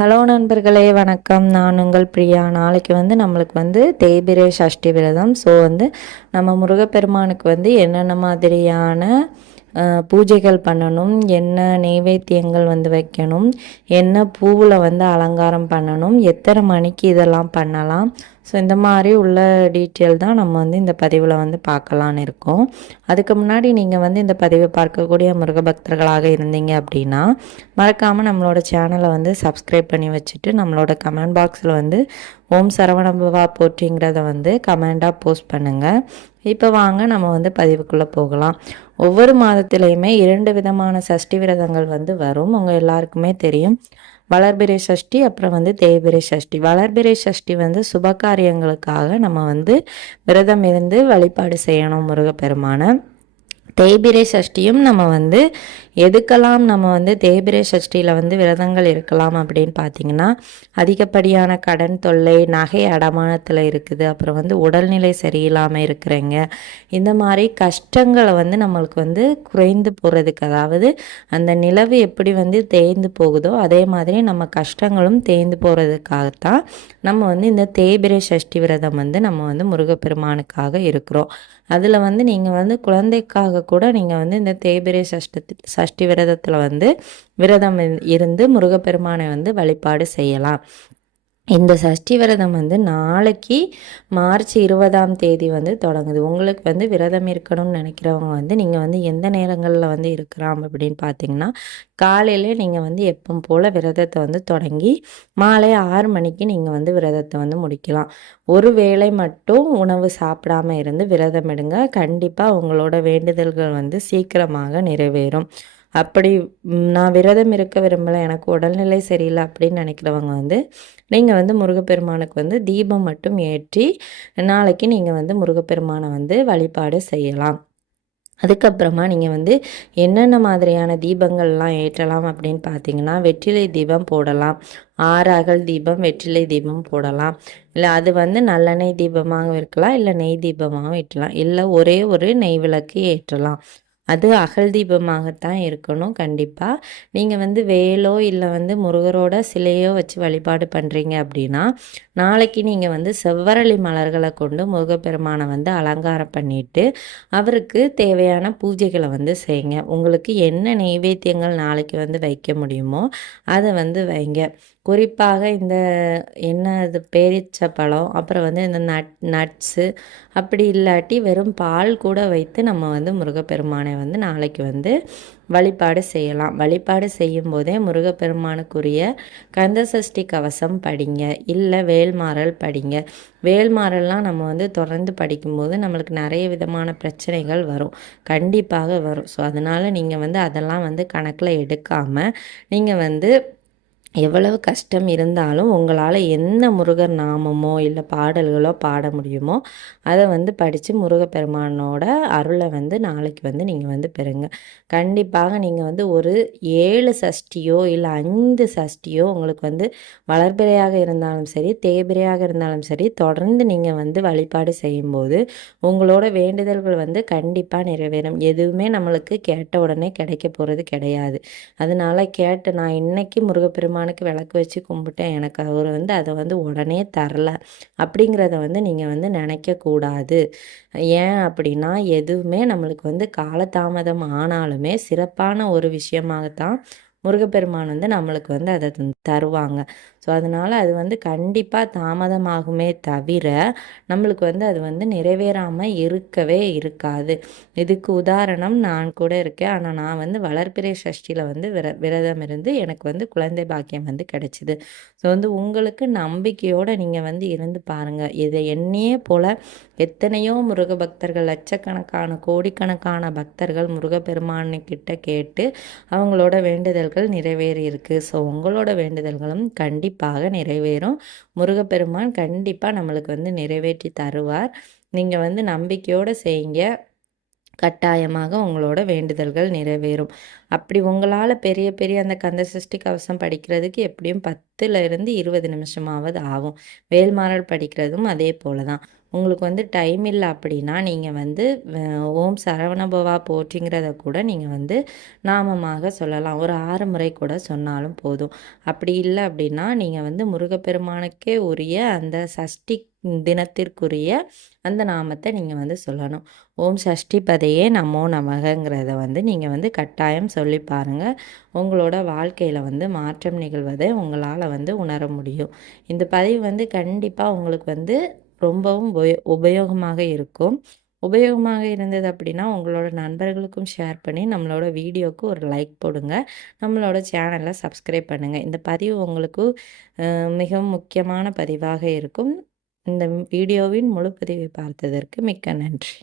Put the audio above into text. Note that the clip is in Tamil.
ஹலோ நண்பர்களே வணக்கம். நான் உங்கள் பிரியா. நாளைக்கு வந்து நம்மளுக்கு வந்து தேய்பிரை சஷ்டி விரதம். ஸோ வந்து நம்ம முருகப்பெருமானுக்கு வந்து என்னென்ன மாதிரியான பூஜைகள் பண்ணணும் என்ன நெய்வேத்தியங்கள் வந்து வைக்கணும் என்ன பூவில் வந்து அலங்காரம் பண்ணணும் எத்தனை மணிக்கு இதெல்லாம் பண்ணலாம் ஸோ இந்த மாதிரி உள்ள டீட்டெயில் தான் நம்ம வந்து இந்த பதிவில் வந்து பார்க்கலான்னு இருக்கோம். அதுக்கு முன்னாடி நீங்கள் வந்து இந்த பதிவை பார்க்கக்கூடிய முருக பக்தர்களாக இருந்தீங்க அப்படின்னா மறக்காமல் நம்மளோட சேனலை வந்து சப்ஸ்கிரைப் பண்ணி வச்சுட்டு நம்மளோட கமெண்ட் பாக்ஸில் வந்து ஓம் சரவணபவா போற்றிங்கிறத வந்து கமெண்டாக போஸ்ட் பண்ணுங்கள் இப்போ வாங்க நம்ம வந்து பதிவுக்குள்ளே போகலாம். ஒவ்வொரு மாதத்திலையுமே இரண்டு விதமான சஷ்டி விரதங்கள் வந்து வரும். உங்கள் எல்லாருக்குமே தெரியும். வளர்பிறை சஷ்டி அப்புறம் வந்து தேய்பிறை சஷ்டி. வளர்பிறை சஷ்டி வந்து சுப காரியங்களுக்காக நம்ம வந்து விரதம் இருந்து வழிபாடு செய்யணும் முருகப்பெருமானை. தேய்பிரை சஷ்டியும் நம்ம வந்து எதுக்கெல்லாம் நம்ம வந்து தேய்பிரை சஷ்டியில் வந்து விரதங்கள் இருக்கலாம் அப்படின்னு பார்த்தீங்கன்னா அதிகப்படியான கடன் தொல்லை நகை அடமானத்தில் இருக்குது அப்புறம் வந்து உடல்நிலை சரியில்லாமல் இருக்கிறவங்க இந்த மாதிரி கஷ்டங்களை வந்து நம்மளுக்கு வந்து குறைந்து போகிறதுக்கு அதாவது அந்த நிலவு எப்படி வந்து தேய்ந்து போகுதோ அதே மாதிரி நம்ம கஷ்டங்களும் தேய்ந்து போகிறதுக்காகத்தான் நம்ம வந்து இந்த தேய்பிரை சஷ்டி விரதம் வந்து நம்ம வந்து முருகப்பெருமானுக்காக இருக்கிறோம். அதில் வந்து நீங்கள் வந்து குழந்தைக்காக கூட நீங்கள் வந்து இந்த தேய்பிரை சஷ்டத்தி சஷ்டி விரதத்தில் வந்து விரதம் இரு- இருந்து முருகப்பெருமானை வந்து வழிபாடு செய்யலாம். இந்த சஷ்டி விரதம் வந்து நாளைக்கு மார்ச் இருபதாம் தேதி வந்து தொடங்குது. உங்களுக்கு வந்து விரதம் இருக்கணும்னு நினைக்கிறவங்க வந்து நீங்கள் வந்து எந்த நேரங்களில் வந்து இருக்கிறோம் அப்படின்னு பார்த்தீங்கன்னா காலையில் நீங்கள் வந்து எப்பவும் போல் விரதத்தை வந்து தொடங்கி மாலை ஆறு மணிக்கு நீங்கள் வந்து விரதத்தை வந்து முடிக்கலாம். ஒரு வேளை மட்டும் உணவு சாப்பிடாம இருந்து விரதம் எடுங்க. கண்டிப்பாக உங்களோட வேண்டுதல்கள் வந்து சீக்கிரமாக நிறைவேறும். அப்படி நான் விரதம் இருக்க விரும்பலை எனக்கு உடல்நிலை சரியில்லை அப்படின்னு நினைக்கிறவங்க வந்து நீங்கள் வந்து முருகப்பெருமானுக்கு வந்து தீபம் மட்டும் ஏற்றி நாளைக்கு நீங்கள் வந்து முருகப்பெருமானை வந்து வழிபாடு செய்யலாம். அதுக்கப்புறமா நீங்கள் வந்து என்னென்ன மாதிரியான தீபங்கள்லாம் ஏற்றலாம் அப்படின்னு பார்த்தீங்கன்னா வெற்றிலை தீபம் போடலாம். ஆறாகல் தீபம் வெற்றிலை தீபம் போடலாம். இல்லை அது வந்து நல்லெண்ணெய் தீபமாகவும் இருக்கலாம் இல்லை நெய் தீபமாகவும் ஏற்றலாம். இல்லை ஒரே ஒரு நெய் விளக்கு ஏற்றலாம். அது அகல் தீபமாகத்தான் இருக்கணும் கண்டிப்பாக நீங்கள் வந்து வேலோ இல்லை வந்து முருகரோட சிலையோ வச்சு வழிபாடு பண்ணுறீங்க அப்படின்னா நாளைக்கு நீங்கள் வந்து செவ்வரளி மலர்களை கொண்டு முருகப்பெருமானை வந்து அலங்காரம் பண்ணிட்டு அவருக்கு தேவையான பூஜைகளை வந்து செய்யுங்க. உங்களுக்கு என்ன நெய்வேத்தியங்கள் நாளைக்கு வந்து வைக்க முடியுமோ அதை வந்து வைங்க. குறிப்பாக இந்த என்ன இது பேரிச்ச பழம் அப்புறம் வந்து இந்த நட் நட்ஸு அப்படி இல்லாட்டி வெறும் பால் கூட வைத்து நம்ம வந்து முருகப்பெருமானை வந்து நாளைக்கு வந்து வழிபாடு செய்யலாம். வழிபாடு செய்யும் போதே முருகப்பெருமானுக்குரிய கந்தசஷ்டி கவசம் படிங்க இல்லை வேல்மாறல் படிங்க. வேல்மாறல்லாம் நம்ம வந்து தொடர்ந்து படிக்கும்போது நம்மளுக்கு நிறைய விதமான பிரச்சனைகள் வரும். கண்டிப்பாக வரும். ஸோ அதனால் நீங்கள் வந்து அதெல்லாம் வந்து கணக்கில் எடுக்காமல் நீங்கள் வந்து எவ்வளவு கஷ்டம் இருந்தாலும் உங்களால் என்ன முருகர் நாமமோ இல்லை பாடல்களோ பாட முடியுமோ அதை வந்து படித்து முருகப்பெருமானோட அருளை வந்து நாளைக்கு வந்து நீங்கள் வந்து பெறுங்க. கண்டிப்பாக நீங்கள் வந்து ஒரு ஏழு சஷ்டியோ இல்லை ஐந்து சஷ்டியோ உங்களுக்கு வந்து வளர்பிறையாக இருந்தாலும் சரி தேய்பிறையாக இருந்தாலும் சரி தொடர்ந்து நீங்கள் வந்து வழிபாடு செய்யும்போது உங்களோட வேண்டுதல்கள் வந்து கண்டிப்பாக நிறைவேறும். எதுவுமே நம்மளுக்கு கேட்ட உடனே கிடைக்க போகிறது கிடையாது. அதனால கேட்டு நான் இன்னைக்கு முருகப்பெருமானுக்கு விளக்கு வச்சு கும்பிட்டேன். எனக்கு அவர் வந்து அதை வந்து உடனே தரல. அப்படிங்கிறத வந்து நீங்கள் வந்து நினைக்கக்கூடாது. ஏன் அப்படின்னா எதுவுமே நம்மளுக்கு வந்து காலதாமதம் ஆனாலுமே சிறப்பான ஒரு விஷயமாகத்தான் முருகப்பெருமான் வந்து நம்மளுக்கு வந்து அதை தருவாங்க. ஸோ அதனால் அது வந்து கண்டிப்பாக தாமதமாகுமே தவிர நம்மளுக்கு வந்து அது வந்து நிறைவேறாமல் இருக்கவே இருக்காது. இதுக்கு உதாரணம் நான் கூட இருக்கேன். ஆனால் நான் வந்து வளர்ப்பிறை சஷ்டியில் வந்து விர விரதம் இருந்து எனக்கு வந்து குழந்தை பாக்கியம் வந்து கிடைச்சிது. ஸோ வந்து உங்களுக்கு நம்பிக்கையோடு நீங்கள் வந்து இருந்து பாருங்கள் இதை என்னையே போல் எத்தனையோ முருக பக்தர்கள் லட்சக்கணக்கான கோடிக்கணக்கான பக்தர்கள் முருகப்பெருமானுக்கிட்ட கேட்டு அவங்களோட வேண்டுதல் வேண்டுதல்கள் நிறைவேறியிருக்கு. ஸோ உங்களோட வேண்டுதல்களும் கண்டிப்பாக நிறைவேறும். முருகப்பெருமான் கண்டிப்பாக நம்மளுக்கு வந்து நிறைவேற்றி தருவார். நீங்கள் வந்து நம்பிக்கையோடு செய்யுங்க. கட்டாயமாக உங்களோட வேண்டுதல்கள் நிறைவேறும். அப்படி உங்களால் பெரிய பெரிய அந்த கந்த சஷ்டி கவசம் படிக்கிறதுக்கு எப்படியும் பத்துல இருந்து இருபது நிமிஷமாவது ஆகும். வேல்மாறல் படிக்கிறதும் அதே போல தான் உங்களுக்கு வந்து டைம் இல்லை அப்படின்னா நீங்கள் வந்து ஓம் சரவணபவா போற்றிங்கிறத கூட நீங்கள் வந்து நாமமாக சொல்லலாம். ஒரு ஆறு முறை கூட சொன்னாலும் போதும். அப்படி இல்லை அப்படின்னா நீங்கள் வந்து முருகப்பெருமானுக்கே உரிய அந்த சஷ்டி தினத்திற்குரிய அந்த நாமத்தை நீங்கள் வந்து சொல்லணும். ஓம் சஷ்டி பதையே நமோ நமகங்கிறத வந்து நீங்கள் வந்து கட்டாயம் சொல்லி பாருங்கள் உங்களோட வாழ்க்கையில் வந்து மாற்றம் நிகழ்வதை உங்களால் வந்து உணர முடியும். இந்த பதிவு வந்து கண்டிப்பாக உங்களுக்கு வந்து ரொம்பவும் உபயோ உபயோகமாக இருக்கும். உபயோகமாக இருந்தது அப்படின்னா உங்களோட நண்பர்களுக்கும் ஷேர் பண்ணி நம்மளோட வீடியோவுக்கு ஒரு லைக் போடுங்க. நம்மளோட சேனலை சப்ஸ்கிரைப் பண்ணுங்கள் இந்த பதிவு உங்களுக்கு மிகவும் முக்கியமான பதிவாக இருக்கும். இந்த வீடியோவின் முழு பதிவை பார்த்ததற்கு மிக்க நன்றி.